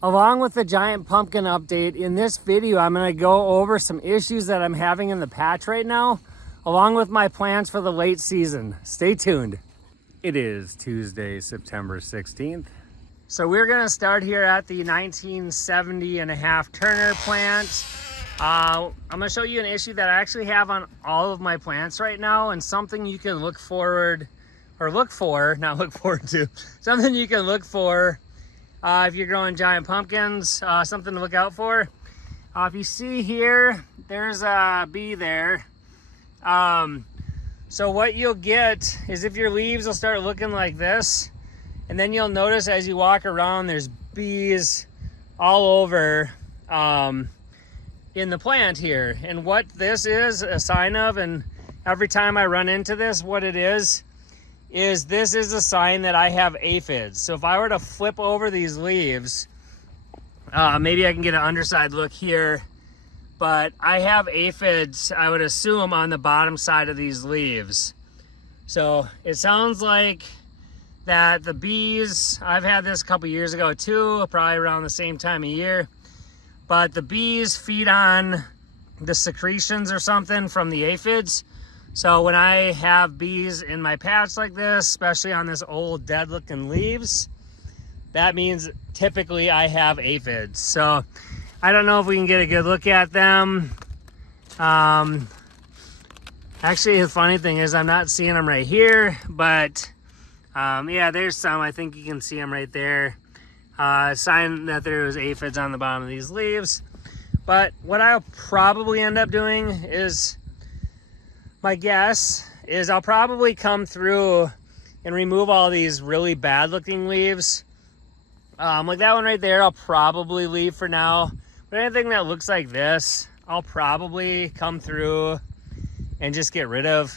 Along with the giant pumpkin update, in this video I'm going to go over some issues that I'm having in the patch right now, along with my plans for the late season. Stay tuned. It is Tuesday, September 16th. So we're going to start here at the 1970.5 Turner plant. I'm going to show you an issue that I actually have on all of my plants right now, and something you can look forward, or look for, not look forward to, something you can look for if you're growing giant pumpkins, something to look out for. If you see here, there's a bee there. So what you'll get is if your leaves will start looking like this, and then you'll notice as you walk around, there's bees all over in the plant here. And what this is a sign of, and every time I run into this, what it is this is a sign that I have aphids. So if I were to flip over these leaves, maybe I can get an underside look here, but I have aphids, I would assume, on the bottom side of these leaves. So it sounds like that the bees, I've had this a couple years ago too, probably around the same time of year, but the bees feed on the secretions or something from the aphids. So when I have bees in my patch like this, especially on this old dead looking leaves, that means typically I have aphids. So I don't know if we can get a good look at them. Actually, the funny thing is I'm not seeing them right here, but yeah, there's some. I think you can see them right there. Sign that there was aphids on the bottom of these leaves. But what I'll probably end up doing is, my guess is I'll probably come through and remove all these really bad looking leaves. Like that one right there, I'll probably leave for now. But anything that looks like this, I'll probably come through and just get rid of.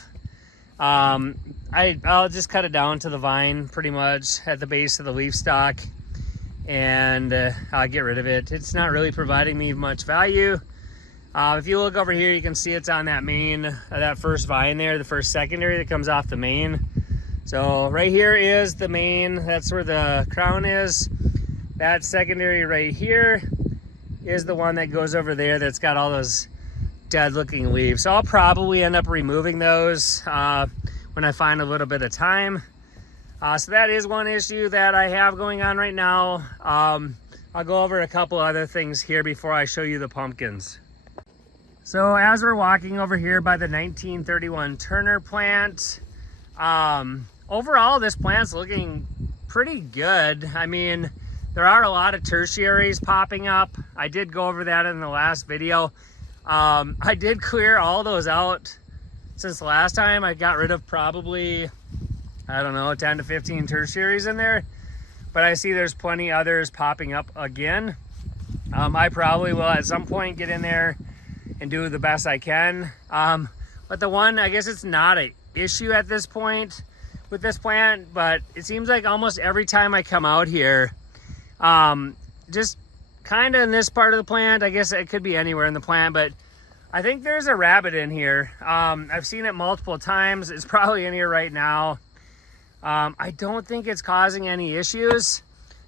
I'll just cut it down to the vine pretty much at the base of the leaf stalk, and I'll get rid of it. It's not really providing me much value. If you look over here, you can see it's on that main, that first vine there, the first secondary that comes off the main. So right here is the main, that's where the crown is. That secondary right here is the one that goes over there that's got all those dead looking leaves. So I'll probably end up removing those when I find a little bit of time. So that is one issue that I have going on right now. I'll go over a couple other things here before I show you the pumpkins. So as we're walking over here by the 1931 Turner plant, overall this plant's looking pretty good. I mean, there are a lot of tertiaries popping up. I did go over that in the last video. I did clear all those out since last time. I got rid of probably, I don't know, 10 to 15 tertiaries in there, but I see there's plenty others popping up again. I probably will at some point get in there and do the best I can. But the one, I guess it's not an issue at this point with this plant, but it seems like almost every time I come out here, just kind of in this part of the plant, I guess it could be anywhere in the plant, but I think there's a rabbit in here. I've seen it multiple times. It's probably in here right now. I don't think it's causing any issues.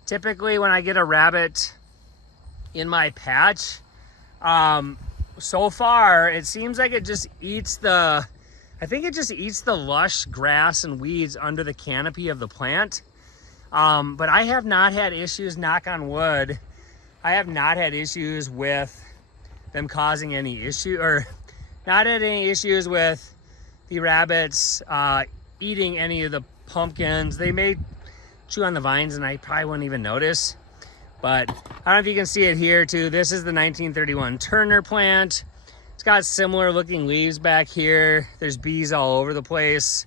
Typically when I get a rabbit in my patch, so far it seems like it just eats the, I think it just eats the lush grass and weeds under the canopy of the plant. But I have not had issues, knock on wood, I have not had issues with them causing any issue, or not had any issues with the rabbits eating any of the pumpkins. They may chew on the vines and I probably wouldn't even notice. But I don't know if you can see it here too. This is the 1931 Turner plant. It's got similar looking leaves back here. There's bees all over the place.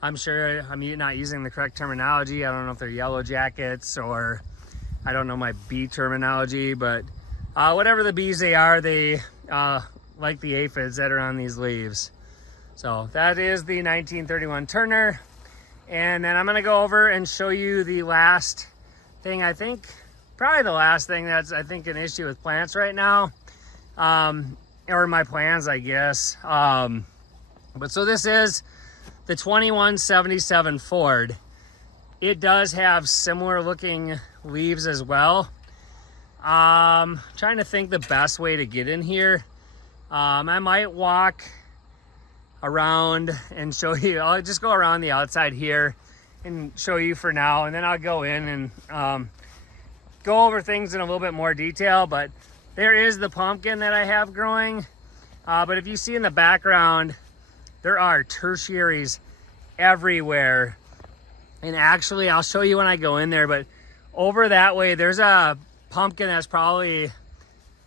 I'm sure I'm not using the correct terminology. I don't know if they're yellow jackets, or I don't know my bee terminology, but whatever the bees they are, they like the aphids that are on these leaves. So that is the 1931 Turner. And then I'm gonna go over and show you the last thing, I think, probably the last thing that's, I think, an issue with plants right now, or my plans, I guess. But so this is the 2177 Ford. It does have similar looking leaves as well. Trying to think the best way to get in here. I might walk around and show you. I'll just go around the outside here and show you for now, and then I'll go in and go over things in a little bit more detail. But there is the pumpkin that I have growing. But if you see in the background, there are tertiaries everywhere. And actually, I'll show you when I go in there, but over that way, there's a pumpkin that's probably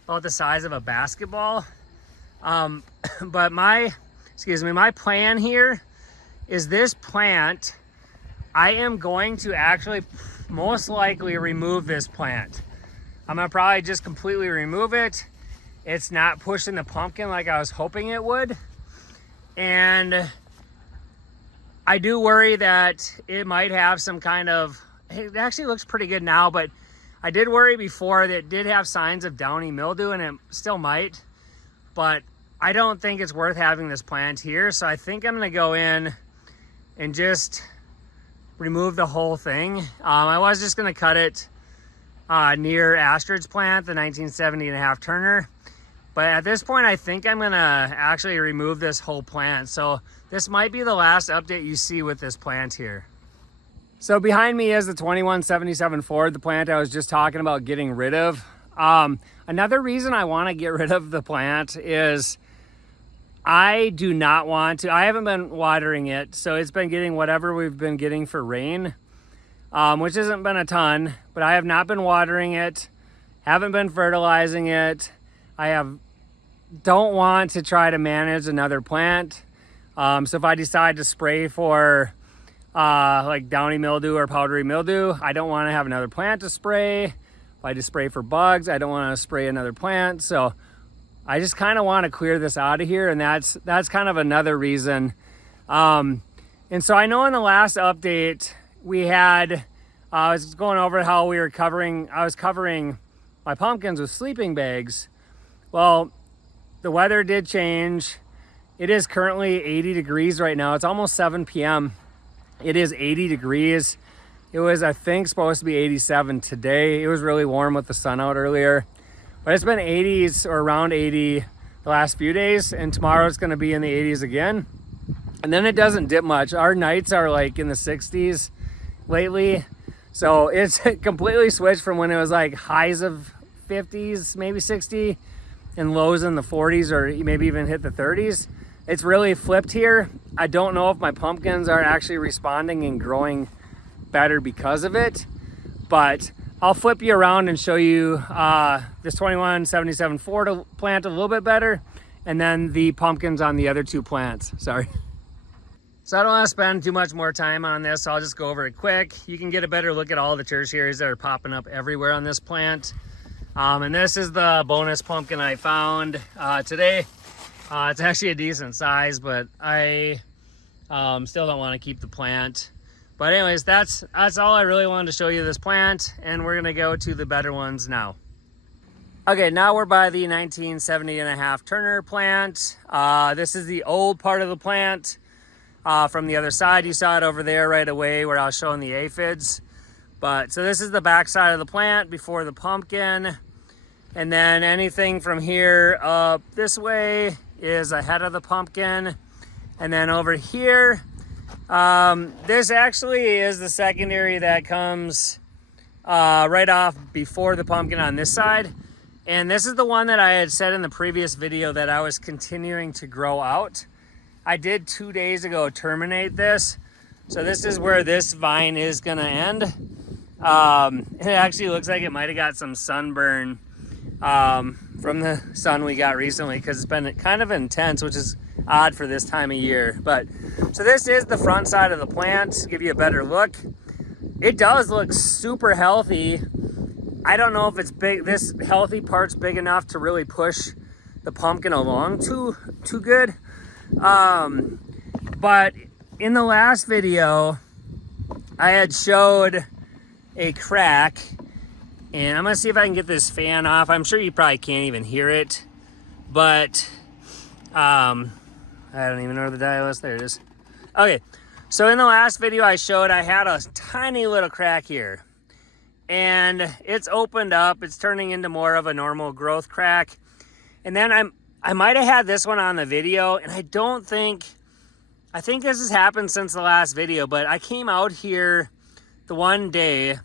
about the size of a basketball. But my plan here is this plant, I am going to actually most likely remove this plant. I'm gonna probably just completely remove it. It's not pushing the pumpkin like I was hoping it would. And I do worry that it might have some kind of, it actually looks pretty good now, but I did worry before that it did have signs of downy mildew, and it still might, but I don't think it's worth having this plant here. So I think I'm gonna go in and just remove the whole thing. I was just gonna cut it near Astrid's plant, the 1970.5 Turner. But at this point, I think I'm gonna actually remove this whole plant. So this might be the last update you see with this plant here. So behind me is the 2177 Ford, the plant I was just talking about getting rid of. Another reason I wanna get rid of the plant is I do not want to, I haven't been watering it. So it's been getting whatever we've been getting for rain, which hasn't been a ton, but I have not been watering it, haven't been fertilizing it. Don't want to try to manage another plant. So if I decide to spray for like downy mildew or powdery mildew, I don't want to have another plant to spray. If I just spray for bugs, I don't want to spray another plant. So I just kind of want to clear this out of here, and that's kind of another reason. And so I know in the last update we had, I was going over how I was covering my pumpkins with sleeping bags. Well, the weather did change. It is currently 80 degrees right now. It's almost 7 p.m. It is 80 degrees. It was, I think, supposed to be 87 today. It was really warm with the sun out earlier. But it's been 80s or around 80 the last few days, and tomorrow it's gonna be in the 80s again. And then it doesn't dip much. Our nights are like in the 60s lately. So it's completely switched from when it was like highs of 50s, maybe 60, and lows in the 40s or maybe even hit the 30s. It's really flipped here. I don't know if my pumpkins are actually responding and growing better because of it, but I'll flip you around and show you this 2177 Ford plant a little bit better, and then the pumpkins on the other two plants. Sorry. So I don't want to spend too much more time on this, so I'll just go over it quick. You can get a better look at all the tertiaries that are popping up everywhere on this plant. And this is the bonus pumpkin I found today. It's actually a decent size, but I still don't want to keep the plant. But anyways, that's all I really wanted to show you this plant, and we're gonna go to the better ones now. Okay, now we're by the 1970.5 Turner plant. This is the old part of the plant. From the other side, you saw it over there right away where I was showing the aphids. But so this is the back side of the plant before the pumpkin. And then anything from here up this way is ahead of the pumpkin. And then over here, this actually is the secondary that comes right off before the pumpkin on this side. And this is the one that I had said in the previous video that I was continuing to grow out. I did 2 days ago terminate this. So this is where this vine is gonna end. It actually looks like it might have got some sunburn from the sun we got recently, because it's been kind of intense, which is odd for this time of year. But so this is the front side of the plant to give you a better look. It does look super healthy. I don't know if it's big, this healthy part's big enough to really push the pumpkin along too good. But in the last video I had showed a crack, and I'm gonna see if I can get this fan off. I'm sure you probably can't even hear it, but I don't even know where the dial is. There it is. Okay, so in the last video I showed I had a tiny little crack here, and it's opened up. It's turning into more of a normal growth crack. And then I might have had this one on the video, and I think this has happened since the last video, but I came out here the one day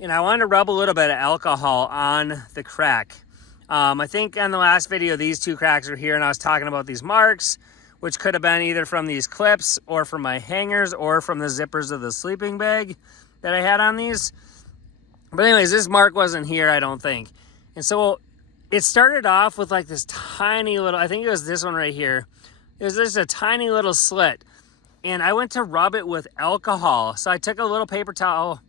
and I wanted to rub a little bit of alcohol on the crack. I think on the last video, these two cracks were here, and I was talking about these marks, which could have been either from these clips or from my hangers or from the zippers of the sleeping bag that I had on these. But anyways, this mark wasn't here, I don't think. And so it started off with like this tiny little, I think it was this one right here. It was just a tiny little slit. And I went to rub it with alcohol. So I took a little paper towel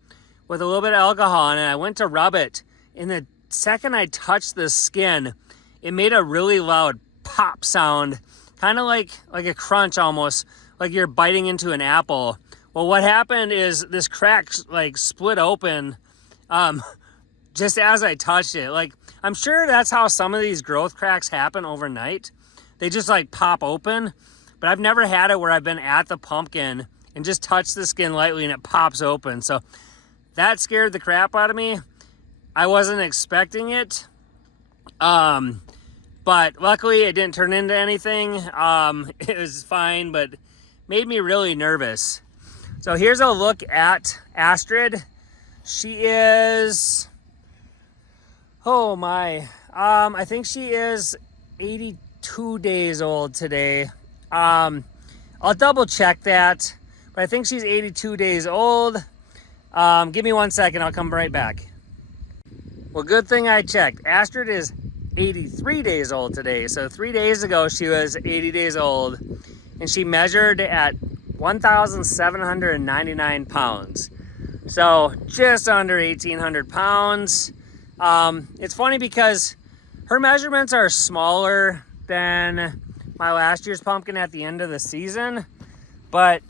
with a little bit of alcohol on it, and I went to rub it. And the second I touched the skin, it made a really loud pop sound, kind of like a crunch almost, like you're biting into an apple. Well, what happened is this crack like split open just as I touched it. Like, I'm sure that's how some of these growth cracks happen overnight. They just like pop open, but I've never had it where I've been at the pumpkin and just touched the skin lightly and it pops open. So that scared the crap out of me. I wasn't expecting it. But luckily it didn't turn into anything. It was fine, but made me really nervous. So here's a look at Astrid. She is, oh my, I think she is 82 days old today. I'll double check that, but I think she's 82 days old. Give me 1 second, I'll come right back. Well, good thing I checked. Astrid is 83 days old today. So 3 days ago, she was 80 days old, and she measured at 1,799 pounds. So just under 1,800 pounds. It's funny because her measurements are smaller than my last year's pumpkin at the end of the season, but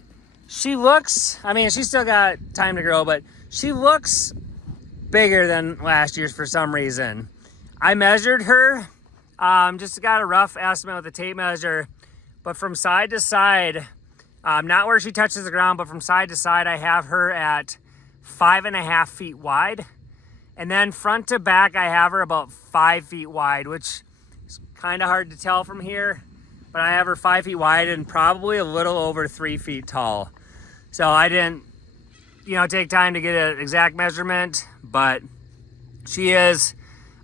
she looks, I mean, she's still got time to grow, but she looks bigger than last year's for some reason. I measured her, just got a rough estimate with the tape measure, but from side to side, not where she touches the ground, but from side to side, I have her at 5.5 feet wide. And then front to back, I have her about 5 feet wide, which is kind of hard to tell from here, but I have her 5 feet wide and probably a little over 3 feet tall. So I didn't, take time to get an exact measurement, but she is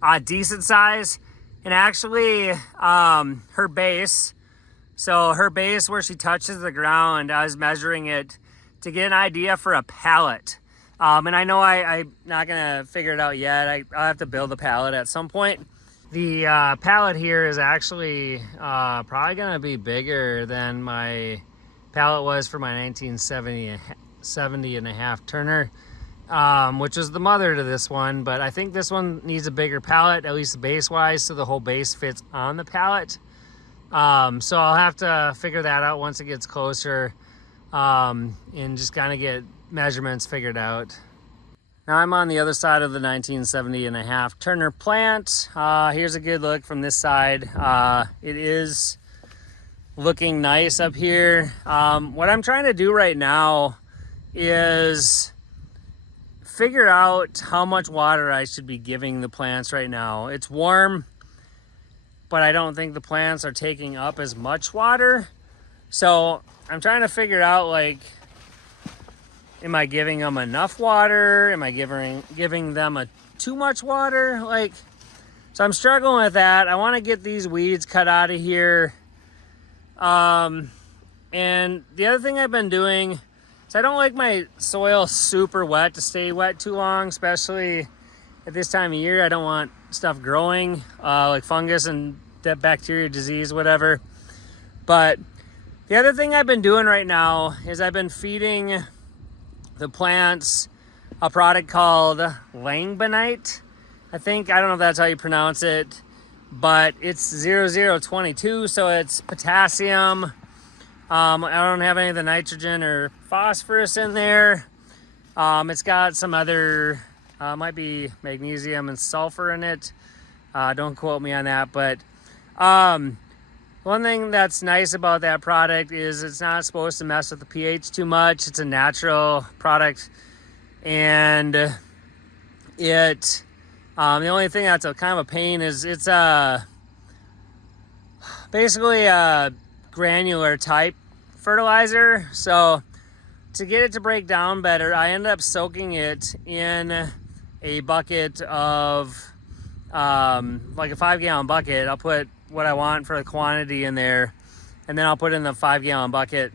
a decent size. And actually, her base, so her base where she touches the ground, I was measuring it to get an idea for a pallet. And I know I'm not gonna figure it out yet. I'll have to build a pallet at some point. The pallet here is actually probably gonna be bigger than my pallet was for my 1970 and a half Turner, which was the mother to this one. But I think this one needs a bigger pallet, at least base wise, so the whole base fits on the pallet. So I'll have to figure that out once it gets closer, and just kind of get measurements figured out. Now I'm on the other side of the 1970 and a half Turner plant. Here's a good look from this side. It is looking nice up here. What I'm trying to do right now is figure out how much water I should be giving the plants right now. It's warm, but I don't think the plants are taking up as much water. So I'm trying to figure out, like, am I giving them enough water? Am I giving them too much water? So I'm struggling with that. I want to get these weeds cut out of here. And the other thing I've been doing is I don't like my soil super wet to stay wet too long, especially at this time of year. I don't want stuff growing, like fungus and bacteria, disease, whatever. But the other thing I've been doing right now is I've been feeding the plants a product called Langbonite. I don't know if that's how you pronounce it, but it's 0022, so it's potassium. I don't have any of the nitrogen or phosphorus in there. It's got some other, might be magnesium and sulfur in it. Don't quote me on that, but one thing that's nice about that product is it's not supposed to mess with the pH too much. It's a natural product, and the only thing that's kind of a pain is it's basically a granular type fertilizer. So to get it to break down better, I end up soaking it in a bucket of like a 5-gallon bucket. I'll put what I want for the quantity in there, and then I'll put it in the 5-gallon bucket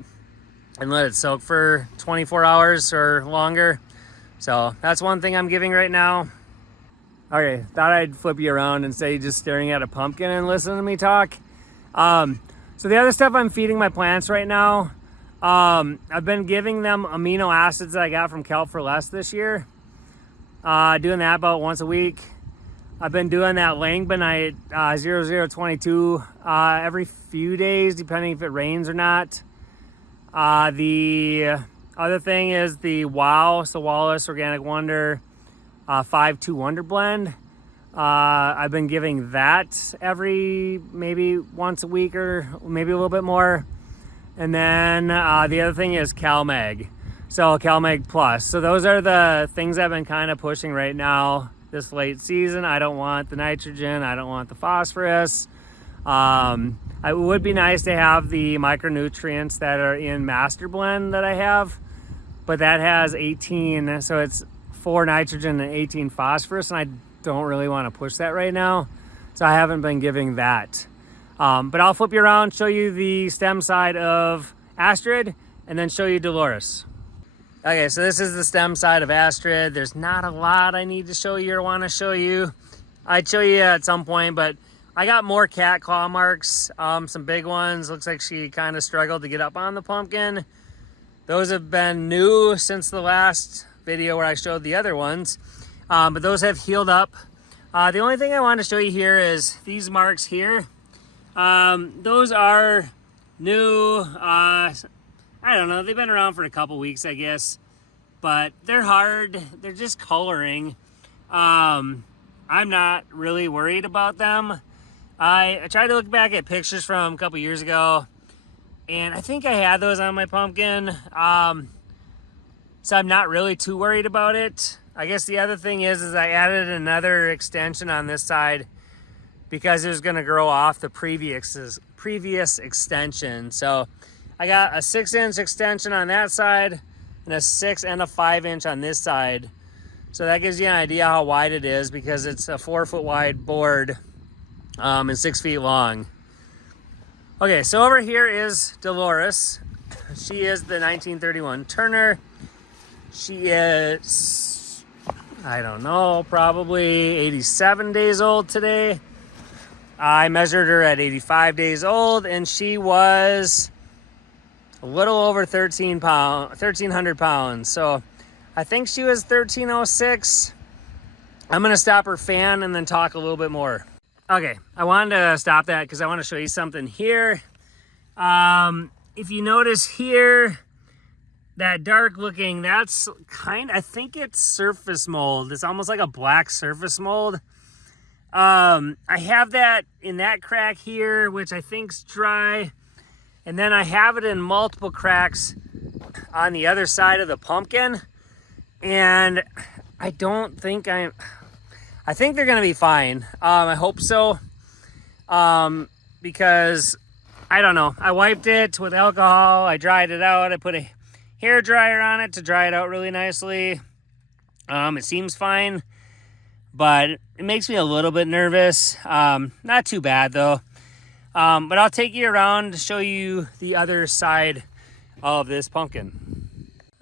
and let it soak for 24 hours or longer. So that's one thing I'm giving right now. Okay, thought I'd flip you around and say just staring at a pumpkin and listen to me talk. So the other stuff I'm feeding my plants right now, I've been giving them amino acids that I got from Kelp for Less this year. Doing that about once a week. I've been doing that Langbonite 0022 every few days, depending if it rains or not. The other thing is the WOW, so Wallace Organic Wonder 5-2 Wonder Blend. I've been giving that every maybe once a week or maybe a little bit more. And then the other thing is CalMag. So CalMag Plus. So those are the things I've been kind of pushing right now this late season. I don't want the nitrogen. I don't want the phosphorus. It would be nice to have the micronutrients that are in Master Blend that I have, but that has 18, so it's 4 nitrogen and 18 phosphorus, and I don't really want to push that right now, so I haven't been giving that. But I'll flip you around, show you the stem side of Astrid, and then show you Dolores. Okay, so this is the stem side of Astrid. There's not a lot I need to show you or want to show you. I'd show you at some point, but I got more cat claw marks, some big ones. Looks like she kind of struggled to get up on the pumpkin. Those have been new since the last video where I showed the other ones, but those have healed up. The only thing I want to show you here is these marks here. Those are new. I don't know, they've been around for a couple weeks, I guess, but they're hard. They're just coloring. I'm not really worried about them. I tried to look back at pictures from a couple years ago, and I think I had those on my pumpkin. So I'm not really too worried about it. I guess the other thing is I added another extension on this side because it was going to grow off the previous extension. So I got a 6-inch extension on that side and a 6 and a 5-inch on this side. So that gives you an idea how wide it is because it's a 4-foot wide board and 6 feet long. Okay, so over here is Dolores. She is the 1931 Turner. She is, I don't know, probably 87 days old today. I measured her at 85 days old, and she was a little over 1,300 pounds. So I think she was 1,306. I'm gonna stop her fan and then talk a little bit more. Okay, I wanted to stop that because I want to show you something here. If you notice here, that dark looking, that's I think it's surface mold. It's almost like a black surface mold. I have that in that crack here, which I think's dry. And then I have it in multiple cracks on the other side of the pumpkin. And I don't think I think they're gonna be fine. I hope so. Because I don't know. I wiped it with alcohol. I dried it out. I put a hair dryer on it to dry it out really nicely. It seems fine, but it makes me a little bit nervous. Not too bad though. But I'll take you around to show you the other side of this pumpkin.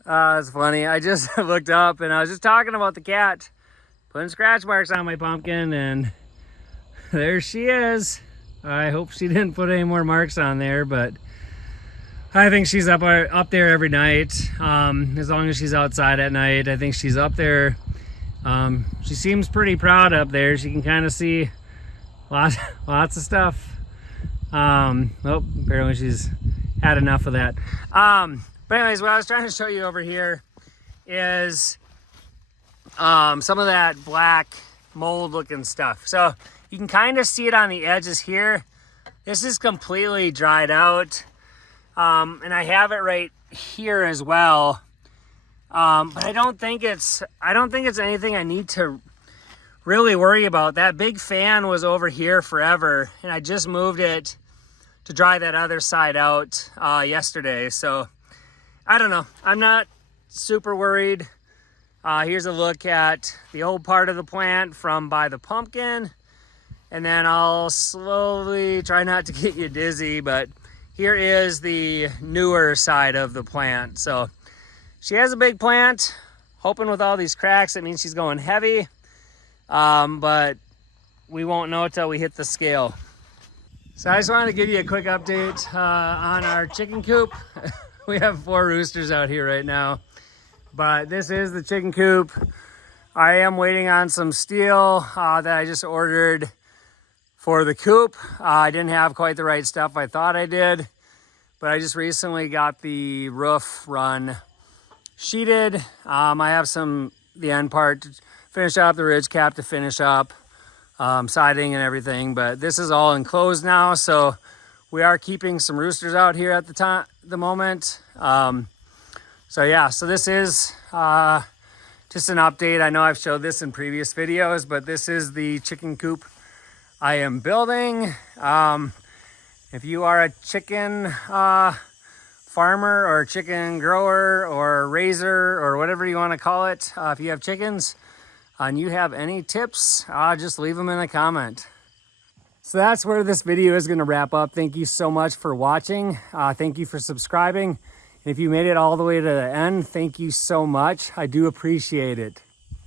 It's funny. I just looked up and I was just talking about the cat putting scratch marks on my pumpkin, and there she is. I hope she didn't put any more marks on there, but I think she's up there every night. As long as she's outside at night, I think she's up there. She seems pretty proud up there. She can kind of see lots of stuff. Oh, apparently she's had enough of that. But anyways, what I was trying to show you over here is some of that black mold looking stuff. So you can kind of see it on the edges here. This is completely dried out. And I have it right here as well. But I don't think it's anything I need to really worry about. That big fan was over here forever, and I just moved it to dry that other side out yesterday. So I don't know. I'm not super worried. Here's a look at the old part of the plant from by the pumpkin. And then I'll slowly try not to get you dizzy, but here is the newer side of the plant. So she has a big plant, hoping with all these cracks, it means she's going heavy. But we won't know till we hit the scale. So I just wanted to give you a quick update on our chicken coop. We have 4 roosters out here right now, but this is the chicken coop. I am waiting on some steel that I just ordered for the coop. I didn't have quite the right stuff I thought I did, but I just recently got the roof run sheeted. I have the end part to finish up, the ridge cap to finish up, siding and everything, but this is all enclosed now, so we are keeping some roosters out here at the moment. So yeah, so this is just an update. I know I've showed this in previous videos, but this is the chicken coop I am building. If you are a chicken farmer or chicken grower or raiser or whatever you want to call it, if you have chickens and you have any tips, just leave them in a comment. So that's where this video is going to wrap up. Thank you so much for watching. Thank you for subscribing. And if you made it all the way to the end, thank you so much. I do appreciate it.